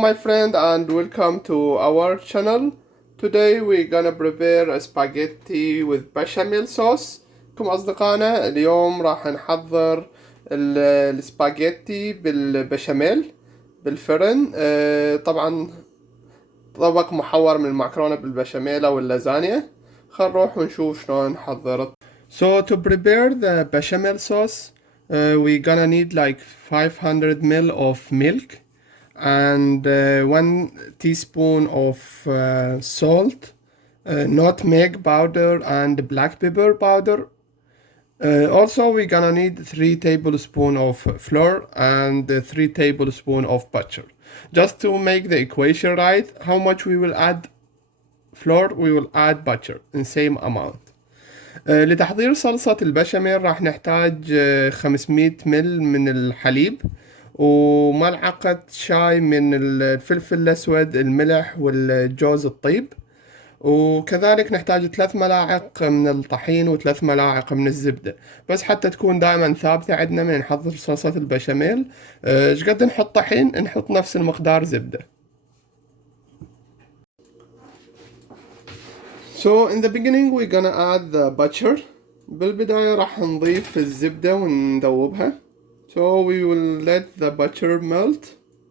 My friend, and welcome to our channel. Today we're gonna prepare a spaghetti with bechamel sauce. كم أصدقائنا اليوم راح نحضر السباجيتي بالبشاميل بالفرن. طبعا طبق محور من المعكرونة بالبشاميل أو اللازانيا. خل نروح ونشوف شلون نحضر. So to prepare the bechamel sauce, we're gonna need like 500 ml of milk and 1 teaspoon of salt, nutmeg powder and black pepper powder. Also we're gonna need 3 tablespoons of flour and 3 tablespoons of butter. Just to make the equation right, how much we will add flour, we will add butter in same amount. لتحضير صلصة البشاميل راح نحتاج 500 مل من الحليب وملعقة شاي من الفلفل الأسود، الملح والجوز الطيب، وكذلك نحتاج 3 ملاعق من الطحين و3 ملاعق من الزبدة، بس حتى تكون دائما ثابتة عندنا من نحضر صلصة البشاميل. ايش قد نحط طحين نحط نفس المقدار زبدة. So in the beginning we're gonna add the butter. بالبداية راح نضيف الزبدة ونذوبها. So we will let the butter melt.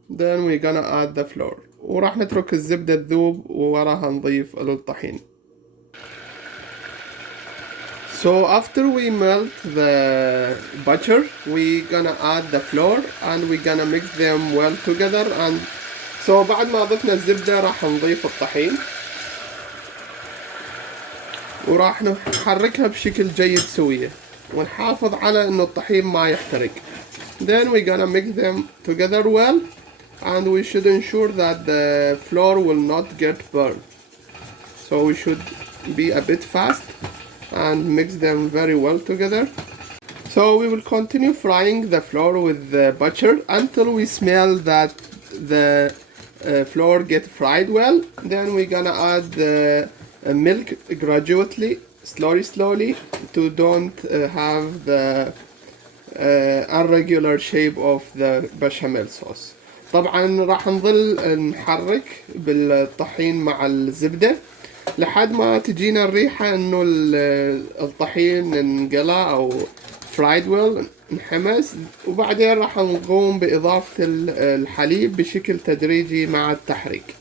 Then we're gonna add the flour. وراح نترك الزبدة تذوب ووراها نضيف الطحين. So after we melt the butter, we're gonna add the flour and we're gonna mix them well together. And so بعد ما ضفنا الزبدة راح نضيف الطحين وراح نحركها بشكل جيد سوية ونحافظ على انه الطحين ما يحترق. Then we're gonna mix them together well and we should ensure that the flour will not get burned. So we should be a bit fast and mix them very well together. So we will continue frying the flour with the butter until we smell that the flour get fried well. Then we're gonna add the milk gradually, slowly to don't have the irregular shape of the bechamel sauce. طبعا راح نظل نحرك بالطحين مع الزبدة لحد ما تجينا الريحة انه الطحين انقلى او fried well انحمس، وبعدين راح نقوم بإضافة الحليب بشكل تدريجي مع التحريك.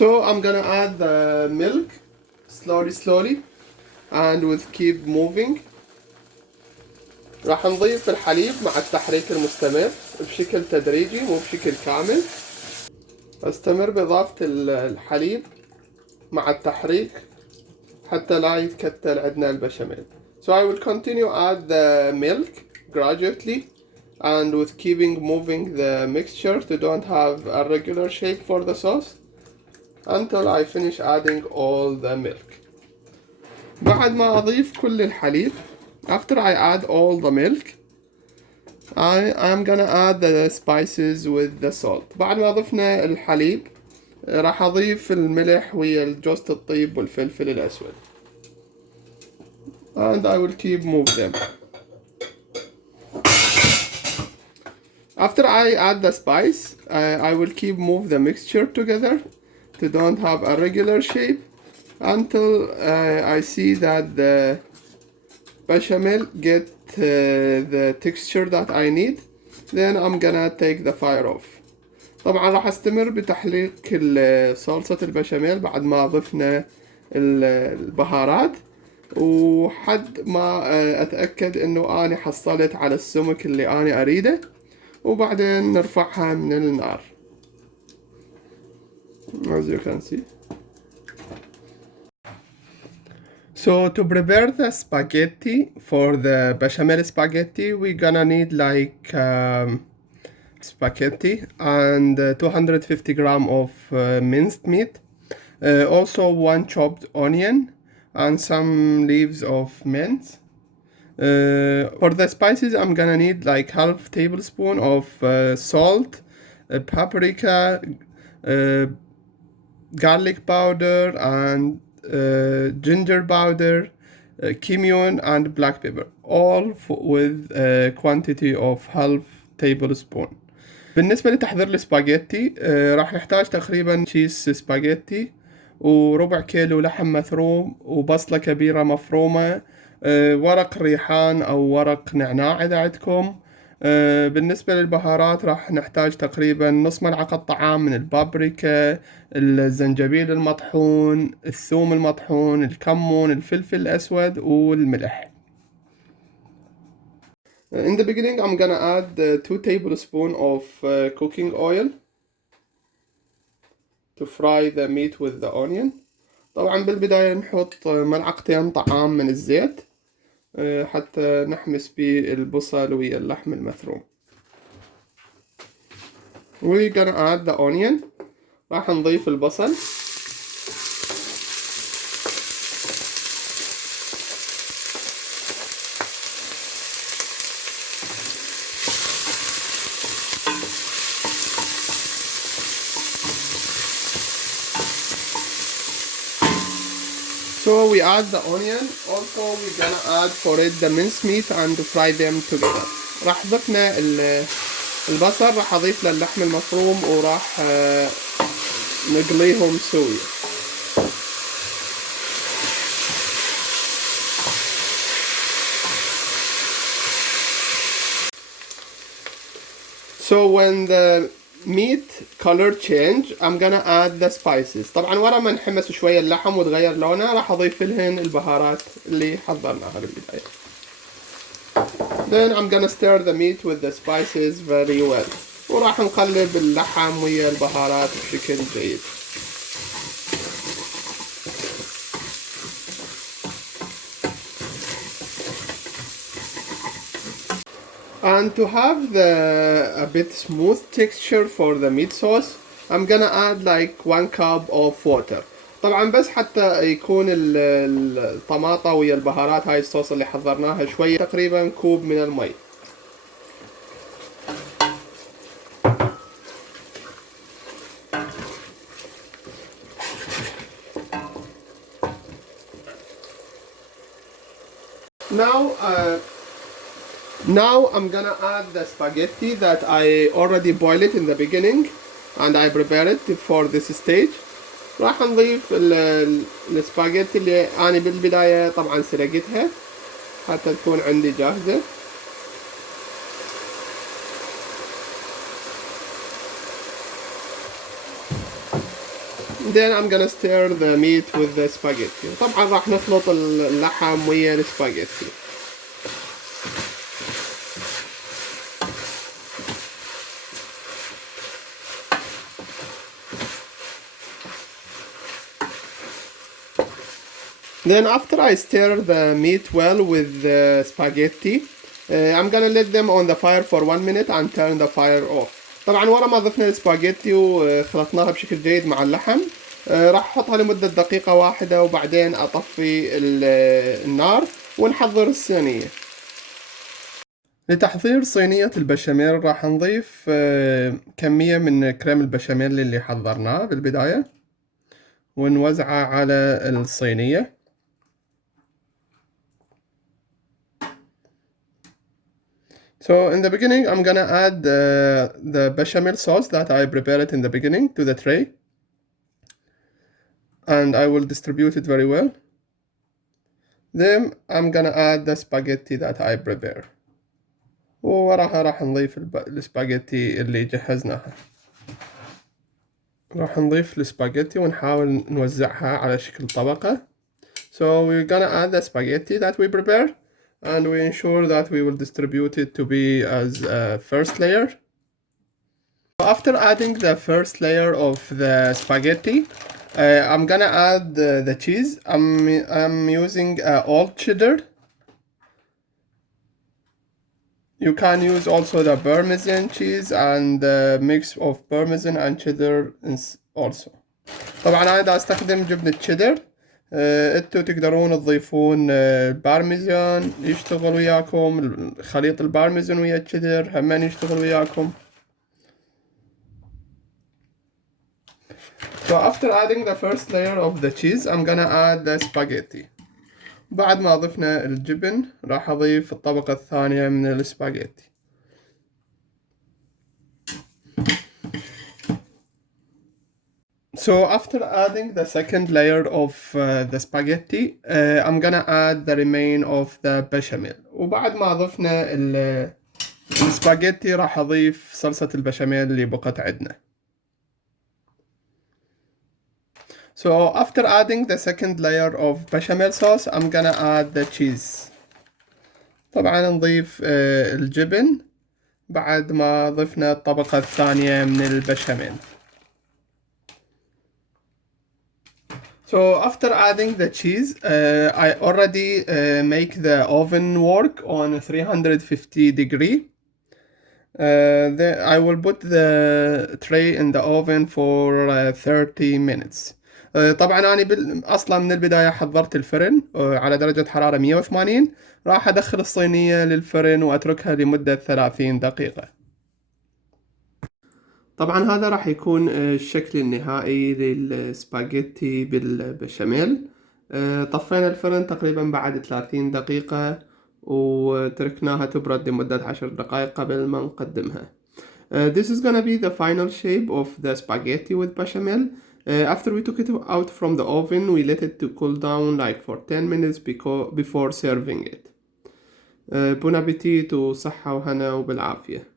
So I'm gonna add the milk slowly and we'll keep moving. راح نضيف الحليب مع التحريك المستمر بشكل تدريجي مو بشكل كامل. استمر بإضافة الحليب مع التحريك حتى لا يتكتل عندنا البشاميل. So I will continue add the milk gradually and with keeping moving the mixture to don't have a regular shape for the sauce until I finish adding all the milk. بعد ما أضيف كل الحليب, after I add all the milk, I'm gonna add the spices with the salt. بعد ما ضفنا الحليب راح أضيف الملح ويا الجوز الطيب والفلفل الأسود. And I will keep move them. After I add the spice, I will keep move the mixture together to don't have a regular shape until I see that the bechamel get the texture that I need. Then I'm gonna take the fire off. طبعا راح استمر بتحريك صلصة البشاميل بعد ما ضفنا البهارات وحد ما اتأكد انه اني حصلت على السمك اللي اني اريده وبعدين نرفعها من النار. As you can see. So to prepare the spaghetti, for the bechamel spaghetti, we're gonna need like spaghetti and 250 gram of minced meat, also 1 chopped onion and some leaves of mint. For the spices, I'm gonna need like half tablespoon of salt, paprika, garlic powder and ginger powder, cumin and black pepper, all with a quantity of half tablespoon. بالنسبة لتحضير السباجيتي راح نحتاج تقريبا كيس سباجيتي وربع كيلو لحم مثروم وبصلة كبيرة مفرومة، ورق ريحان أو ورق نعناع إذا عندكم. بالنسبة للبهارات راح نحتاج تقريبا نص ملعقة طعام من البابريكا، الزنجبيل المطحون، الثوم المطحون، الكمون، الفلفل الأسود والملح. In the beginning I'm gonna add 2 tablespoons of cooking oil to fry the meat with the onion. طبعا بالبداية نحط ملعقتين طعام من الزيت حتى نحمس بيه البصل ويا اللحم المفروم. We're gonna add the onion. راح نضيف البصل. So we add the onion. Also we're gonna add for it the minced meat and fry them together. راح ضفنا البصل، راح اضيف له اللحم المفروم وراح نقليهم سوية. So when the meat color change I'm gonna add the spices. طبعا ورا ما نحمس شوية اللحم وتغير لونه راح اضيف لهن البهارات اللي حضرناها بالبداية. Then I'm gonna stir the meat with the spices very well. وراح نقلب اللحم ويا البهارات بشكل جيد. And to have a bit smooth texture for the meat sauce I'm gonna add like 1 cup of water. طبعا بس حتى يكون الطماطة ويا البهارات هاي الصوص اللي حضرناها شوية، تقريبا كوب من المي. Now I'm gonna add the spaghetti that I already boiled it in the beginning and I prepared it for this stage. راح نضيف السباجيتي اللي أنا بالبداية طبعا سلقتها حتى تكون عندي جاهزة. Then I'm gonna stir the meat with the spaghetti. طبعا راح نخلط اللحم ويا السباجيتي. Then after I stir the meat well with the spaghetti I'm gonna let them on the fire for 1 minute and turn the fire off. طبعا ورا ما ضفنا السباجيتي وخلطناها بشكل جيد مع اللحم راح احطها لمدة دقيقة واحدة وبعدين اطفي النار ونحضر الصينية. لتحضير صينية البشاميل راح نضيف كمية من كريم البشاميل اللي حضرناه بالبداية ونوزعه على الصينية. So in the beginning I'm gonna add the bechamel sauce that I prepared in the beginning to the tray and I will distribute it very well. Then I'm gonna add the spaghetti that I prepared. ووراها راح نضيف السباجيتي اللي جهزناها. راح نضيف السباجيتي ونحاول نوزعها على شكل طبقة. So we're gonna add the spaghetti that we prepared and we ensure that we will distribute it to be as a first layer. After adding the first layer of the spaghetti I'm gonna add the cheese. I'm using old cheddar. You can use also the Parmesan cheese and the mix of Parmesan and cheddar also. طبعا أنا دا أستخدم جبنة cheddar. انتوا تقدرون تضيفون البارميزان يشتغل وياكم، خليط البارميزان ويا الشيدر همين يشتغل وياكم. So after adding the first layer of the cheese I'm gonna add the spaghetti بعد ما ضفنا الجبن راح أضيف الطبقة الثانية من السباجيتي. So after adding the second layer of the spaghetti, I'm gonna add the remain of the bechamel. وبعد ما ضفنا السباجيتي راح أضيف صلصة البشاميل اللي بقت عندنا. So after adding the second layer of bechamel sauce, I'm gonna add the cheese. طبعا نضيف الجبن بعد ما ضفنا الطبقة الثانية من البشاميل. So after adding the cheese, I already make the oven work on 350 degree. Then I will put the tray in the oven for 30 minutes. طبعا أنا أصلا من البداية حضرت الفرن على درجة حرارة 180. راح أدخل الصينية للفرن وأتركها لمدة 30 دقيقة. طبعا هذا راح يكون الشكل النهائي للسباجيتي بالبشاميل. طفينا الفرن تقريبا بعد 30 دقيقة وتركناها تبرد لمدة 10 دقائق قبل ما نقدمها. This is gonna be the final shape of the spaghetti with bechamel. After we took it out from the oven, we let it to cool down like for 10 minutes before serving it. Bon appetit وصحة وهنا وبالعافية.